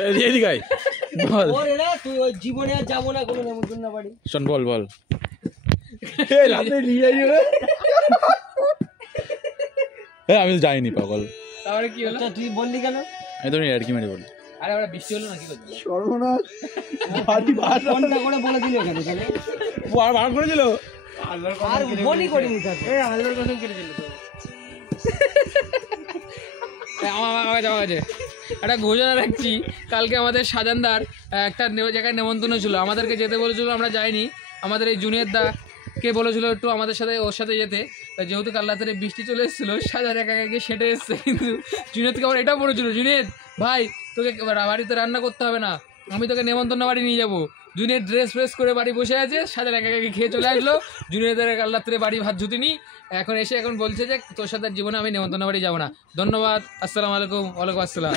এদিকে আয় বল ওরে না তুই ওই জীবনে আর যাবো না কোনো নেমন্তন্ন বাড়ি শোন বল বল এই রাতে নিয়ে যাই রে এই আমি তো যাইনি পাগল তাহলে কি হলো তুই বললি কেন আমি তো আর কি মারি বল আরে ওরা বৃষ্টি হলো না কি করতে সর্বনাশ বাড়ি বার ফোনটা করে বলে দিল কেন তাহলে বার করেছিল আর বলি করিনি তাকে এই আলবার কসম কেটেছিল তো আমার যাওয়া আছে একটা ঘোষণা রাখছি কালকে আমাদের সাজানদার একটা জায়গায় নেমন্তন্ন ছিল আমাদেরকে যেতে বলেছিল আমরা যাইনি আমাদের এই জুনিয়র দা কে বলেছিল একটু আমাদের সাথে ওর সাথে যেতে তা যেহেতু কাল রাতে বৃষ্টি চলে এসেছিলো সাজার একা একা গিয়ে সেটে এসছে কিন্তু জুনিয়রকে আবার এটাও বলেছিল জুনিয়র ভাই তোকে বাড়িতে রান্না করতে হবে না আমি তোকে নেমন্তন্ন বাড়ি নিয়ে যাবো জুনিয়র ড্রেস ফ্রেস করে বাড়ি বসে আছে সাজার একা একা খেয়ে চলে আসলো জুনিয়রদের কাল রাত্রে বাড়ি ভাত জুতিনি এখন এসে এখন বলছে যে তোর সাথে জীবনে আমি নেমন্তন্ন বাড়ি যাবো না ধন্যবাদ আসসালামু আলাইকুম ওয়ালাইকুম আসসালাম